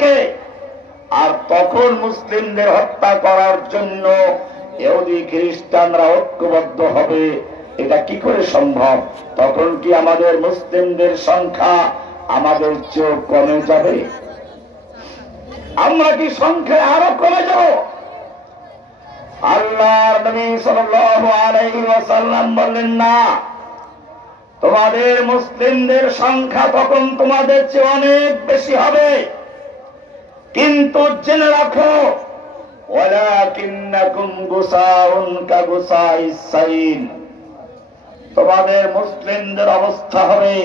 থাকে, আর তখন মুসলিমদের হত্যা করার জন্য ইহুদি খ্রিস্টানরা ঐক্যবদ্ধ হবে, এটা কি করে সম্ভব? তখন কি আমাদের মুসলিমদের সংখ্যা আমাদের চেয়েও কমে যাবে? আমরা কি সংখ্যায় আরো কমে যাব? আল্লাহর নবী সাল্লাল্লাহু আলাইহি ওয়াসাল্লাম বললেন, না, তোমাদের মুসলিমদের সংখ্যা তখন তোমাদের চেয়ে অনেক বেশি হবে, কিন্তু জেনে রাখো, ওয়ালাকিন্নাকুম গুসাউন কাগুসাইস সাইল, তোমাদের মুসলিমদের অবস্থা হবে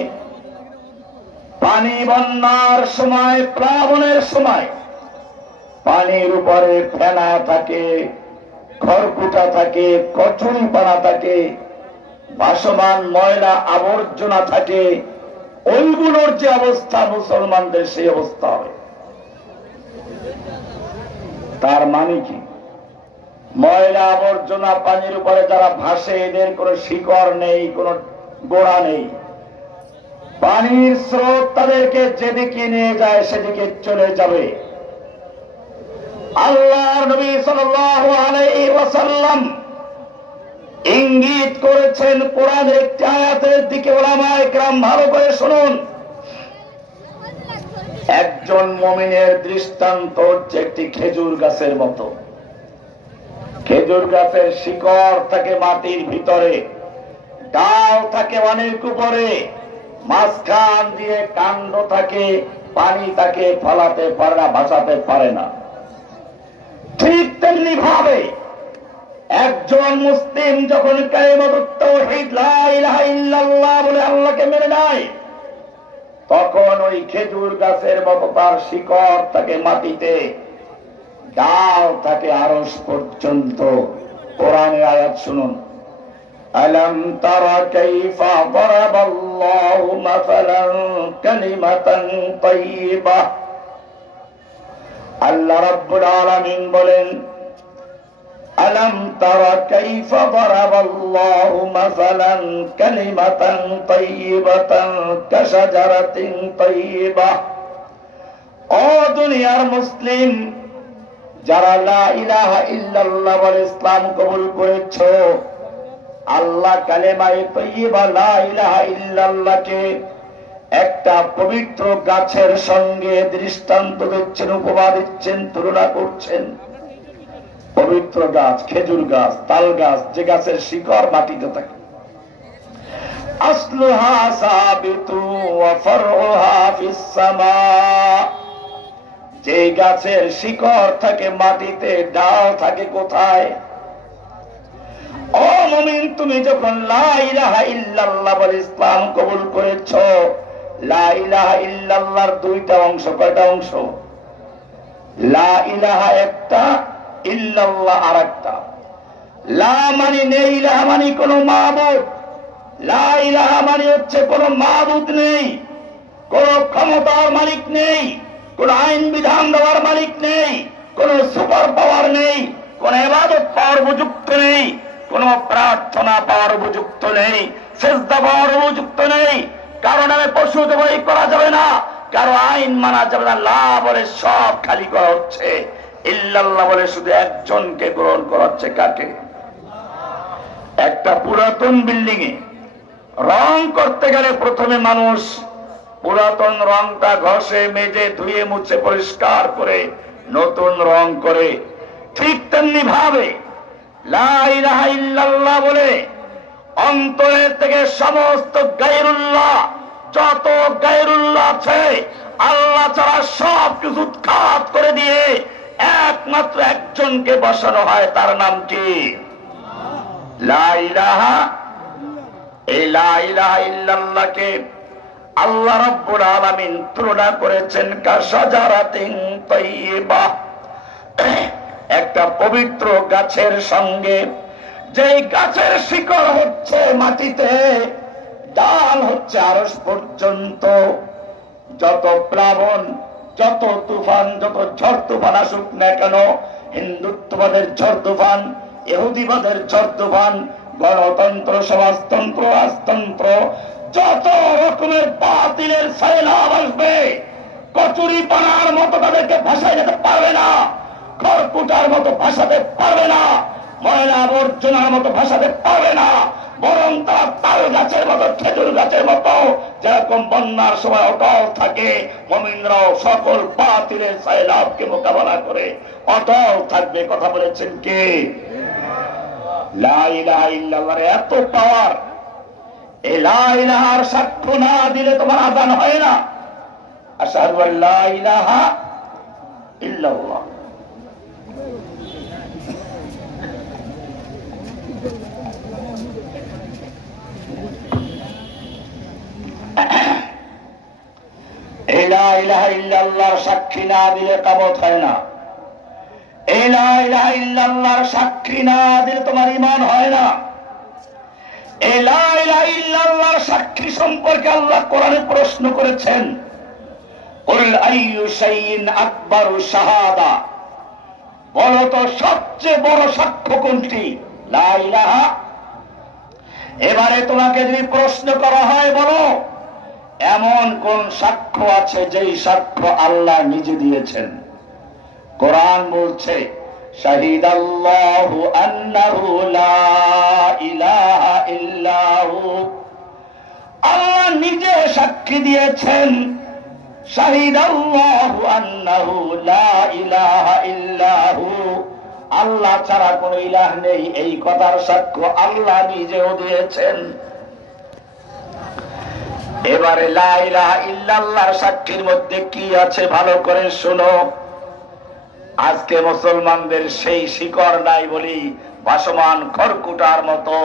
পানি বন্যার সময়, প্লাবনের সময় পানির উপরে ফেনা থাকে, খড়কুটা থাকে, কচুরিপানা থাকে, ভাসমান ময়লা আবর্জনা থাকে, ওইগুলোর যে অবস্থা মুসলমানদের সেই অবস্থা হবে। তার মানে কি? ময়লা আবর্জনা পানির উপরে যারা ভাসে, এদের কোনো শিকড় নেই, কোনো গোড়া নেই, পানির স্রোত তাদেরকে যেদিকে নিয়ে যায় সেদিকে চলে যাবে। আল্লাহর নবী সাল্লাল্লাহু আলাইহি ওয়াসাল্লাম ইঙ্গিত করেছেন কোরআনের একটি আয়াতের দিকে। উলামায়ে কেরাম ভালো করে শুনুন। একজন মুমিনের দৃষ্টান্ত হচ্ছে একটি খেজুর গাছের মতো। খেজুর গাছের শিকড় থাকে মাটির ভিতরে, ডাল থাকে অনেক উপরে, মাঝখান দিয়ে কাণ্ড থাকে, পানি তাকে ফলাতে পারে না, ভাসাতে পারে না। ঠিক তেমনি ভাবে একজন মুসলিম যখন কালিমাতুত তাওহীদ লা ইলাহা ইল্লাল্লাহ বলে আল্লাহকে মেনে নেয়, তখন ওই খেজুর গাছের মতো তার শিকড় থাকে মাটিতে, ডাল থাকে আরশ পর্যন্ত। কোরআনের আয়াত শুনুন, আলাম তারা কাইফা দারাবাল্লাহু মাসালান কালিমাতান তাইয়্যিবাহ। আল্লাহ রাব্বুল আলামিন বলেন, আলাম তারা কাইফা দারাবাল্লাহু মাসালান কালিমাতান তাইয়্যিবাতান কাশাজারাতিন তাইয়্যিবাহ। ও দুনিয়ার মুসলিম, যারা লা ইলাহা ইল্লাল্লাহ বলে ইসলাম কবুল করেছো, আল্লাহ কালেমায়ে তাইয়্যিবা লা ইলাহা ইল্লাল্লাহকে একটা পবিত্র গাছের সঙ্গে দৃষ্টান্ত দিচ্ছেন, উপমা দিচ্ছেন, তুলনা করছেন। পবিত্র গাছ, খেজুর গাছ, তাল গাছ, যে গাছের শিকড় মাটিতে থাকে, আসলুহা সাবিতু ওয়া ফারউহা ফিস সামা, যে গাছের শিকড় থাকে মাটিতে, ডাল থাকে কোথায়? ও মুমিন, তুমি যখন লা ইলাহা ইল্লাল্লাহ বলে ইসলাম কবুল করেছো, লা ইলাহা ইল্লাল্লাহর দুইটা অংশ। কয়টা অংশ? লা ইলাহা একটা, ইল্লাল্লাহ আরেকটা। লা মানে নেই, ইলাহা মানে কোন মাবুদ। লা ইলাহা মানে হচ্ছে কোন মাবুদ নেই, কোন ক্ষমতার মালিক নেই, কোন আইন বিধান দেওয়ার মালিক নেই, কোন সুপার পাওয়ার নেই, কোন ইবাদত পাওয়ার উপযুক্ত নেই, কোন প্রার্থনা পাওয়ার উপযুক্ত নেই, সিজদা পাওয়ার উপযুক্ত নেই, কারো নামে পশু জবাই করা যাবে না, কারো আইন মানা যাবে না। লা বলে সব খালি করা হচ্ছে, ইল্লাল্লাহ বলে শুধু একজনকে গ্রহণ করা হচ্ছে। কাকে? একটা পুরাতন বিল্ডিং এ রং করতে গেলে প্রথমে মানুষ পুরাতন রংটা ঘষে মেজে ধুয়ে মুছে পরিষ্কার করে নতুন রং করে। ঠিক তেমনি ভাবে লা ইলাহা ইল্লাল্লাহ বলে অন্তরের থেকে সমস্ত গায়রুল্লাহ, যত গায়রুল্লাহ আছে, আল্লাহ ছাড়া সব কিছু উৎখাত করে দিয়ে একমাত্র একজনকে বসানো হয়। তার নাম কি? লা ইলাহা। এই লা ইলাহা ইল্লাল্লাহকে আল্লাহ রাব্বুল আলামিন তুলনা করেছেন কাশাজারাতিন তাইয়্যিবাহ, একটা পবিত্র গাছের সঙ্গে। যেই গাছের শিকড় হচ্ছে মাটিতে, ডাল হচ্ছে আরশ পর্যন্ত। যত প্লাবন, যত তুফান, যত ঝড় তুফান আসুক না কেন, হিন্দুত্ববাদের ঝড় তুফান, ইহুদিবাদের ঝড় তুফান, গণতন্ত্র, সমাজতন্ত্র, রাজতন্ত্র, যত রকমের বাতিলের সাইলাব আসবে, কচুরি পানার মতো তাদেরকে ভাষায় যেতে পারবে না, খড়কুটার মতো ভাষাতে পারবে না, ময়লা আবর্জনার মতো ভাষাতে পারবে না, বরং তারা তাল গাছের মতো, খেজুর গাছের মতো যেরকম বন্যার সময় অটল থাকে, মুমিনরাও সকল বাতিলের সাইলাবকে মোকাবেলা করে অটল থাকবে। কথা বলেছেন কে? লা ইলাহা ইল্লাল্লাহর এত পাওয়ার, এই লা ইলাহার সাক্ষ্য না দিলে তোমার আযান হয় না। আশহাদু আল্লা ইলাহা ইল্লাল্লাহ। এই লা ইলাহা ইল্লাল্লাহর সাক্ষী না দিলে কামত হয় না। এই লা ইলাহা ইল্লাল্লাহর সাক্ষী না দিলে তোমার ঈমান হয় না। এই লা ইলাহা ইল্লাল্লাহর সাক্ষী সম্পর্কে আল্লাহ কোরআনে প্রশ্ন করেছেন, কুল আইয়ু শাইইন আকবারু শাহাদা, বলো তো সবচেয়ে বড় সাক্ষ্য কোনটি? লা ইলাহা। এবারে তোমাকে যদি প্রশ্ন করা হয়, বলো এমন কোন সাক্ষ্য আছে যেই সাক্ষ্য আল্লাহ নিজে দিয়েছেন? কোরআন বলছে, শাহিদাল্লাহু আন্নাহু লা ইলাহা ইল্লাহু, আল্লাহ নিজে সাক্ষী দিয়েছেন, শাহিদাল্লাহু আন্নাহু লা ইলাহা ইল্লাহু, আল্লাহ ছাড়া কোন ইলাহ নেই, এই কথার সাক্ষ্য আল্লাহ নিজেও দিয়েছেন। এবারে লা ইলাহা ইল্লাল্লাহর সাক্ষীর মধ্যে কি আছে ভালো করে শোনো। আজকে মুসলমানদের সেই শিকড় নাই বলি ভাসমান খড়কুটার মতো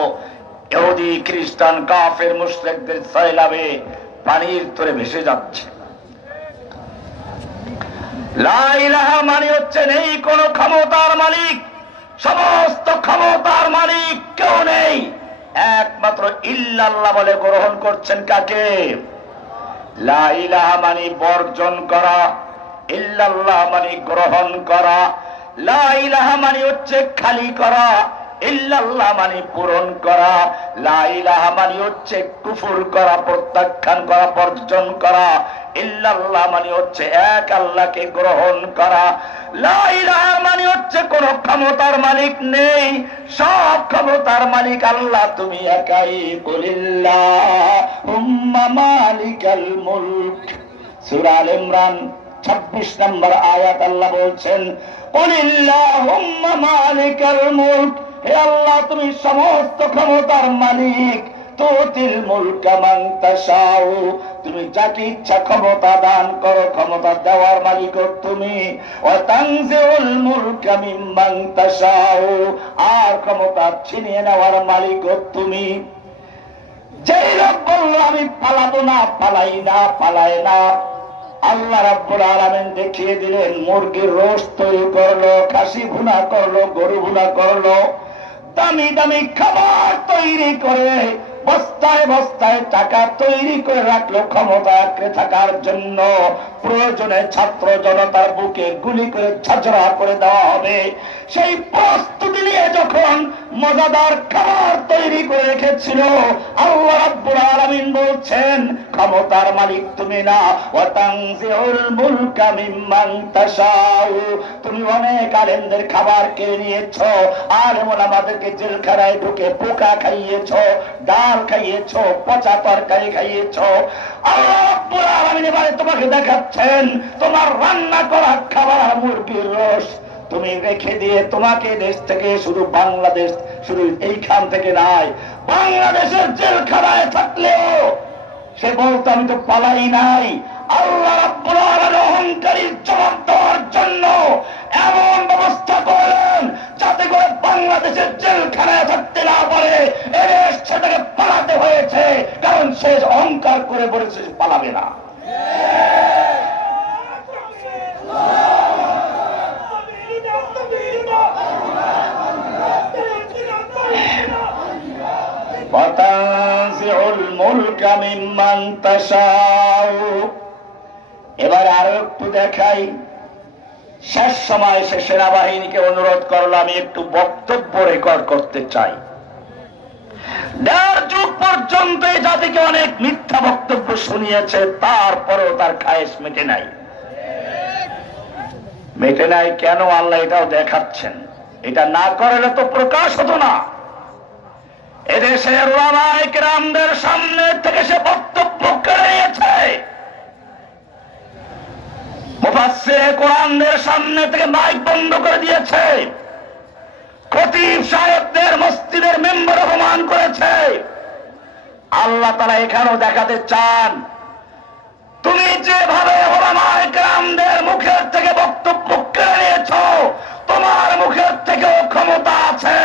ইহুদি খ্রিস্টান কাফের মুশরিকদের সয়লাবে পানির তরে ভেসে যাচ্ছে। লা ইলাহা মানে হচ্ছে নেই কোন ক্ষমতার মালিক, সমস্ত ক্ষমতার মালিক কেউ নেই, একমাত্র ইল্লাল্লাহ বলে গ্রহণ করছেন কাকে? লা ইলাহা মানে বর্জন করা, ইল্লাল্লাহ মানে গ্রহণ করা। লা ইলাহা মানে হচ্ছে খালি করা, ইল্লাল্লাহ মানে পূরণ করা। লা ইলাহা মানে হচ্ছে কুফর করা, প্রত্যাখ্যান করা, বর্জন করা। ইল্লাল্লাহ মানে হচ্ছে এক আল্লাহকে গ্রহণ করা। লা ইলাহা মানে হচ্ছে কোন ক্ষমতার মালিক নেই, সব ক্ষমতার মালিক আল্লাহ, তুমি একাই। কুলিল্লাহুম্মা মালিকাল মুলক, সূরা আল ইমরান 26 নম্বর আয়াত আল্লাহ বলছেন, কুলিল্লাহুম্মা মালিকাল মুলক, হে আল্লাহ তুমি সমস্ত ক্ষমতার মালিক। তুতিল মুলকা মান তাশাউ, তুমি যাকে ইচ্ছা ক্ষমতা দান করো, ক্ষমতা দেওয়ার মালিক তুমি। ওয়া তানজিউল মুলকা মিম্মান তাশাউ, আর ক্ষমতা ছিনিয়ে নেওয়ার মালিক তুমি। যেই লোক বলল আমি পালাবো না, পালাই না, পালায় না, আল্লাহ রাব্বুল আলামিন দেখিয়ে দিলেন, মুরগির রোস্ট তৈরি করলো, খাসি ভুনা করলো, গরু ভুনা করলো, দামি দামি খাবার তৈরি করে বস্তায় বস্তায় টাকা তৈরি করে রাখলো ক্ষমতা আঁকড়ে থাকার জন্য। প্রয়োজনে ছাত্র জনতার বুকে গুলি করে ঝাঁঝরা করে দেওয়া হবে, সেই প্রস্তুতি নিয়ে যখন মজাদার খাবার তৈরি করে রেখেছিল, আল্লাহ রাব্বুল আলামিন বলছেন ক্ষমতার মালিক তুমি না। ওয়া তানজিউল মুলকা মিম্মান তাশাউ, তুমি অনেক আলেমদের খাবার কেড়ে নিয়েছো, আলেম ওলামাদেরকে জেলখানায় ঢুকে পোকা খাইয়েছো, ডাল খাইয়েছো, পচা তরকারি খাইয়েছো। আল্লাহ রাব্বুল আলামিন এবারে তোমাকে দেখাচ্ছেন তোমার রান্না করা খাবার মুরগির রোস তুমি রেখে দিয়ে তোমাকে দেশ থেকে, শুধু বাংলাদেশ, শুধু এইখান থেকে নাই, বাংলাদেশের জেলখানায় থাকলেও সে বলতো আমি তো পালাই নাই। আল্লাহ রাব্বুল আলামিন অহংকারীর জবাব দেওয়ার জন্য এমন ব্যবস্থা করলেন যাতে করে বাংলাদেশের জেলখানায় থাকতে না পারে, এর সেটাকে পালাতে হয়েছে, কারণ সে অহংকার করে বলেছে পালাবে না। এবার আরো একটু দেখাই। শেষ সময় সে সেনাবাহিনীকে অনুরোধ করলো আমি একটু বক্তব্য রেকর্ড করতে চাই। 1.5 যুগ পর্যন্ত এই জাতিকে অনেক মিথ্যা বক্তব্য শুনিয়েছে, তারপরেও তার খায়েশ মেটে নাই। মেটে নাই কেন আল্লাহ এটাও দেখাচ্ছেন। এটা না করলে তো প্রকাশ হতো না। এদেশের উলামায়ে কেরামদের সামনে থেকে সে বক্তব্য কেড়ে নিয়েছে, মুফাসসিরে কোরআনদের সামনে থেকে মাইক বন্ধ করে দিয়েছে, খতিব সাহেবদের মসজিদের মেম্বার অপমান করেছে। আল্লাহ তাআলা এখানেও দেখাতে চান, তুমি যেভাবে উলামায়ে কেরামদের মুখের থেকে বক্তব্য কেড়ে নিয়েছো, তোমার মুখের থেকেও ক্ষমতা আছে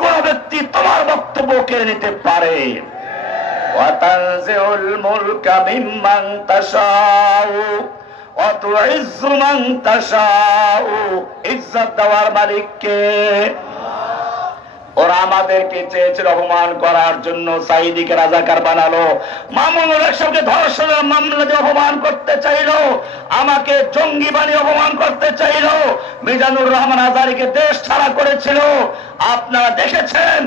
কোন ব্যক্তি তোমার বক্তব্য কেড়ে নিতে পারে। ওয়া তানজিউল মুলকা মিম্মান তাশাউ ওয়া তুইজ্জু মান তাশাউ, ইজ্জত দেওয়ার মালিক কে? ওরা আমাদেরকে চেয়েছিল অপমান করার জন্য, সাইদিকে রাজাকার বানালো, মামুনুল হককে ধর্ষণের মামলা দিয়ে অপমান করতে চাইলো, আমাকে জঙ্গি বানিয়ে অপমান করতে চাইলো, মিজানুর রহমান আজারীকে দেশ ছাড়া করেছিল। আপনারা দেখেছেন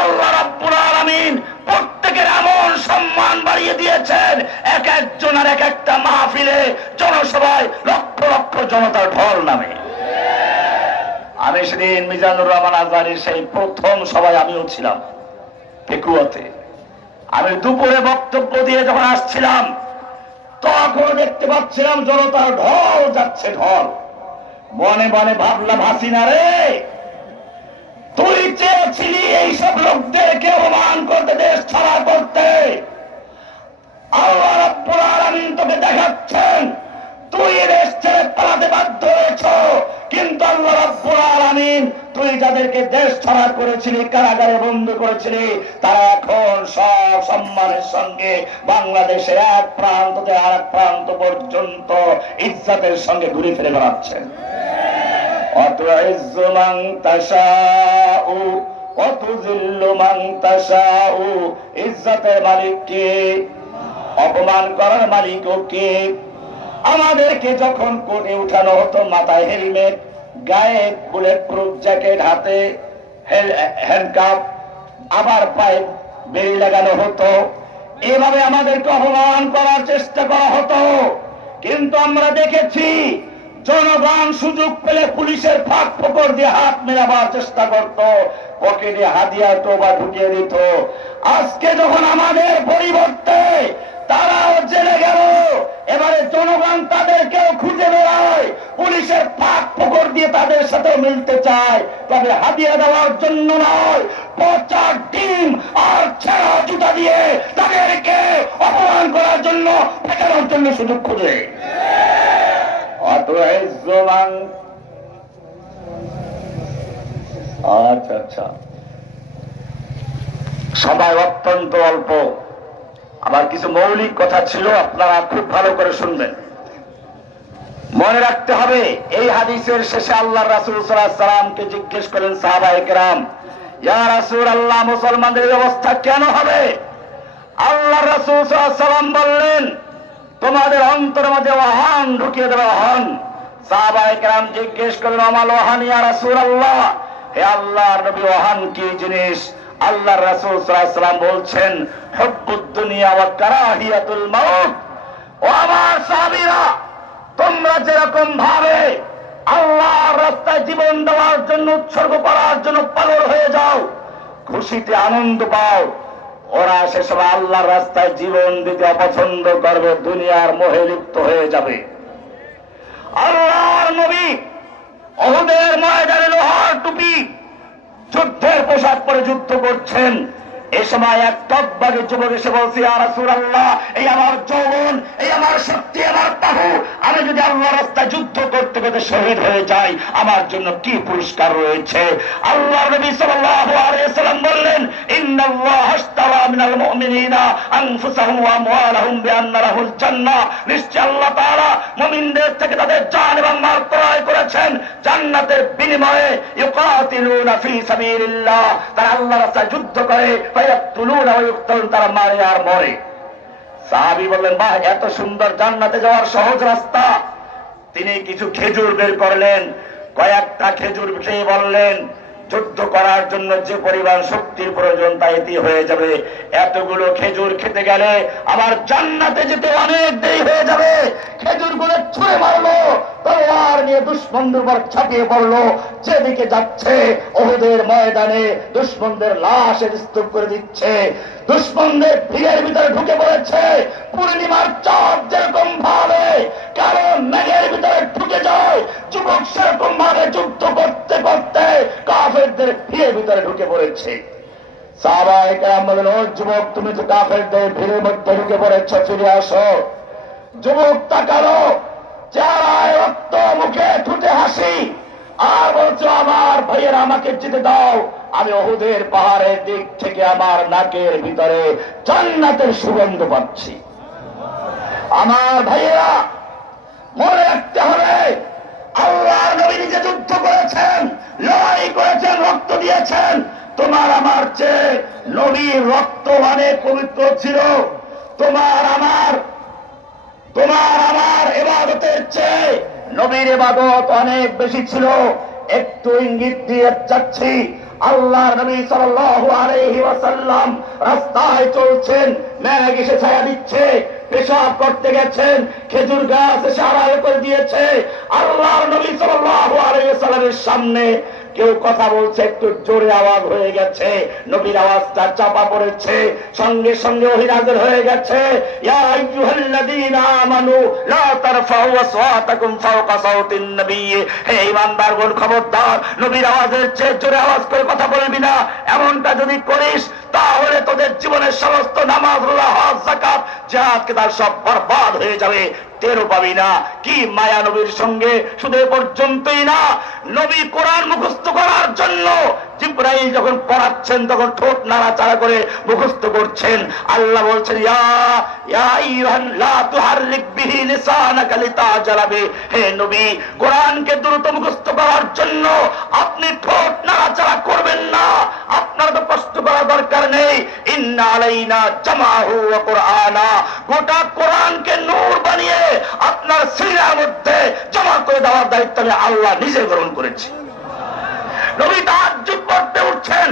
আল্লাহ রাব্বুল আলামিন প্রত্যেকের এমন সম্মান বাড়িয়ে দিয়েছেন, এক একজনের এক একটা মাহফিলে জনসভায় লক্ষ লক্ষ জনতার ঢল নামে। আমি সেদিন মিজানুর রহমান আজহারীর সেই প্রথম সভায় আমিও ছিলাম পেকুয়াতে। আমি দুপুরে বক্তব্য দিয়ে যখন আসছিলাম তখন দেখতে পাচ্ছিলাম জনতার ঢল যাচ্ছে, ঢল। মনে মনে ভাবলাম, হাসিনা রে, তুই চেয়েছিলি এইসব লোকদেরকে অপমান করতে, দেশ ছাড়া করতে, আল্লাহ রাব্বুল আলামিন তোকে দেখাচ্ছেন তুই দেশ ছেড়ে পালাতে বাধ্য হয়েছ, কিন্তু আল্লাহ রাব্বুল আলামিন তুই যাদেরকে দেশ ছাড়া করেছিলি, কারাগারে বন্দী করেছিলি, তারা এখন সব সম্মানের সঙ্গে বাংলাদেশের এক প্রান্ত থেকে আর এক প্রান্ত পর্যন্ত ইজ্জতের সঙ্গে ঘুরে ফিরে বেড়াচ্ছেন। অতুইজ্জু মান তাশাউ ওয়া তুযিল্লু মান তাশাউ, ইজ্জতের মালিক কে? অপমান করার মালিকও কে? আমাদেরকে যখন কোর্টে উঠানো হতো, মাথায় হেলমেট, গায়ে বুলেট প্রুফ জ্যাকেট, হাতে হ্যান্ডকাপ, আবার পায়ে বেড়ি লাগানো হতো, এভাবে আমাদেরকে অপমান করার চেষ্টা করা হতো। কিন্তু আমরা দেখেছি জনগণ সুযোগ পেলে পুলিশের ফাঁক ফোকর দিয়ে হাত মেলাবার চেষ্টা করত, পকেটে হাদিয়া টোবা ঢুকিয়ে দিত। আজকে যখন আমাদের পরিবর্তে তারাও জেলে গেল, এবারে জনগণ তাদেরকেও খুঁজে বেড়ায়, পুলিশের ফাঁক ফোকর দিয়ে তাদের সাথে মিলতে চায়, তবে হাদিয়া দেওয়ার জন্য নয়, পচা ডিম আর ছেঁড়া জুতা দিয়ে তাদেরকে অপমান করার জন্য, পেটানোর জন্য সুযোগ খুঁজে। আচ্ছা আচ্ছা, সবাই অত্যন্ত অল্প, আবার কিছু মৌলিক কথা ছিল, আপনারা খুব ভালো করে শুনবেন। মনে রাখতে হবে, এই হাদিসের শেষে আল্লাহ রাসূল সাল্লাল্লাহু আলাইহি সাল্লামকে জিজ্ঞেস করেন সাহাবায়ে কেরাম, ইয়া রাসূলুল্লাহ, মুসলমানদের অবস্থা কেন হবে? আল্লাহ রাসূল সাল্লাল্লাহু আলাইহি সাল্লাম বললেন, তোমাদের অন্তরের মধ্যে ওয়াহান ঢুকিয়ে দেওয়া হন। সাহাবায়ে কেরাম জিজ্ঞেস করলেন, আমাল ওয়াহান ইয়া রাসূলুল্লাহ, হে আল্লাহর নবী, ওয়াহান কি জিনিস? আল্লাহ রাসূল সাল্লাল্লাহু আলাইহি সাল্লাম বলছেন, হুব্বুদ দুনিয়া ওয়া কারাহিয়াতুল মাউত। ও আমার সাহাবীরা, তোমরা যেরকম ভাবে আল্লাহর রাস্তায় জীবন দেওয়ার জন্য, উৎসর্গ করার জন্য পাগল হয়ে যাও, খুশিতে আনন্দ পাও, ওরা সে সময় আল্লাহর রাস্তায় জীবন দিতে অপছন্দ করবে, দুনিয়ার মোহে লিপ্ত হয়ে যাবে। আল্লাহর নবী উহুদের ময়দানে লোহার টুপি, যুদ্ধের পোশাক পরে যুদ্ধ করছেন। এই সময় এক তকবাগী যুবক এসে বলছে, ইয়া রাসূলুল্লাহ, এই আমার যৌবন, এই আমার শক্তি, আমার বাহু, আমি যদি আল্লাহর রাস্তায় যুদ্ধ করতে করতে শহীদ হয়ে যাই, আমার জন্য কি পুরস্কার রয়েছে? আল্লাহর নবী সাল্লাল্লাহু আলাইহি ওয়াসাল্লাম বললেন, ইন্নাল্লাহা আশতারা মিনাল মুমিনিনা আনফুসাহুম ওয়া আমওয়ালাহুম বিআন্না লাহুল জান্নাহ, নিশ্চয় আল্লাহ তাআলা মুমিনদের থেকে তাদের জান এবং মাল ক্রয় করেছেন জান্নাতের বিনিময়ে। ইউকাতিলুনা ফি সাবিলিল্লাহ, তারা আল্লাহর রাস্তায় যুদ্ধ করে, তারা মারে আর মরে। সাহাবী বললেন, বাহ, এত সুন্দর, জান্নাতে যাওয়ার সহজ রাস্তা। তিনি কিছু খেজুর বের করলেন, কয়েকটা খেজুর খেয়ে বললেন, যুদ্ধ করার জন্য যে পরিমাণ শক্তির প্রয়োজন তা এটি হয়ে যাবে। এতগুলো খেজুর খেতে গেলে আমার জান্নাতে যেতে অনেক দেরি হয়ে যাবে। খেজুরগুলো ছুঁড়ে মারলো, তলোয়ার নিয়ে দুশমনদের উপর ঝাঁপিয়ে পড়লো। যেদিকে যাচ্ছে উহুদের ময়দানে দুশমনদের লাশ স্তূপ করে দিচ্ছে। দুশমনদের ভিড়ের ভিতরে ঢুকে পড়েছে পূর্ণিমার চাঁদ যেরকম ভাবে কারণ মেঘের ভিতরে ঢুকে যায়, যুবক সেরকম ভাবে যুদ্ধ করতে করতে কাফেরদের ভিড়ের ভিতরে ঢুকে পড়েছে। সাহাবায়ে কেরাম বললেন, ও যুবক, তুমি তো কাফেরদের ভিড়ের মধ্যে ঢুকে পড়েছ, ফিরে আসো। যুবক তাকালো, চেহারায় রক্ত, মুখে ঠুটে হাসি, আর বলছো, আমার ভাইয়েরা আমাকে যেতে দাও, আমি উহুদের পাহাড়ের দিক থেকে আমার নাকের ভিতরে জান্নাতের সুগন্ধ পাচ্ছি। আমার ভাইয়েরা মনে রাখতে হবে, আল্লাহর নবী নিজে যুদ্ধ করেছেন, লড়াই করেছেন, রক্ত দিয়েছেন। তোমার আমার চেয়ে নবীর রক্ত অনেক পবিত্র ছিল। তোমার আমার ইবাদতের চেয়ে নবীর ইবাদত অনেক বেশি ছিল। একটু ইঙ্গিত দিয়ে যাচ্ছি, আল্লাহর নবী সাল্লাল্লাহু আলাইহি ওয়াসাল্লাম রাস্তায় চলছেন, মেঘ এসে ছায়া দিচ্ছে, পেশাব করতে গেছেন, খেজুর গাছ এসে আড়াল করে দিয়েছে। আল্লাহর নবী সাল্লাল্লাহু আলাইহি ওয়াসাল্লামের সামনে কেউ কথা বলছে, একটু জোরে আওয়াজ হয়ে গেছে, নবীর আওয়াজটা চাপা পড়েছে, সঙ্গে সঙ্গে ওহী নাযিল হয়ে গেছে, ইয়া আইয়ুহাল্লাযীনা আমানু লা তারফাউ আসওয়াতাকুম ফাওকা সাওতিন নবী। হে ঈমানদারগণ, খবরদার, নবীর আওয়াজের চেয়ে জোরে আওয়াজ করে কথা বলবি না। এমনটা যদি করিস তাহলে তোদের জীবনের সমস্ত নামাজ, রোজা, হজ, যাকাত, জিহাদ, কিতাব সব বরবাদ হয়ে যাবে, টেরও পাবি না। কি মায়া নবীর সঙ্গে! শুধু এ পর্যন্তই না, নবী কোরআন মুখস্থ করার জন্য জিবরাইল যখন পড়াচ্ছেন তখন ঠোঁট নাড়াচাড়া করে মুখস্থ করছেন। আল্লাহ বলছেন, ইয়া আইয়ুহান লা তুহাররিক বিহি লিসানাকা লিতাজালা বিহি। হে নবী, কোরআনকে দ্রুত মুখস্থ করার জন্য আপনি ঠোঁট নাড়াচাড়া করবেন না। আপনার তো কষ্ট করার দরকার নেই। ইন্না আলাইনা জামাহু ওয়া কুরআনা। গোটা কোরআনকে নূর বানিয়ে আপনার সিনার মধ্যে জমা করে দেওয়ার দায়িত্ব আল্লাহ নিজে গ্রহণ করেছে। নবী তাহাজ্জুদ পড়তে উঠছেন,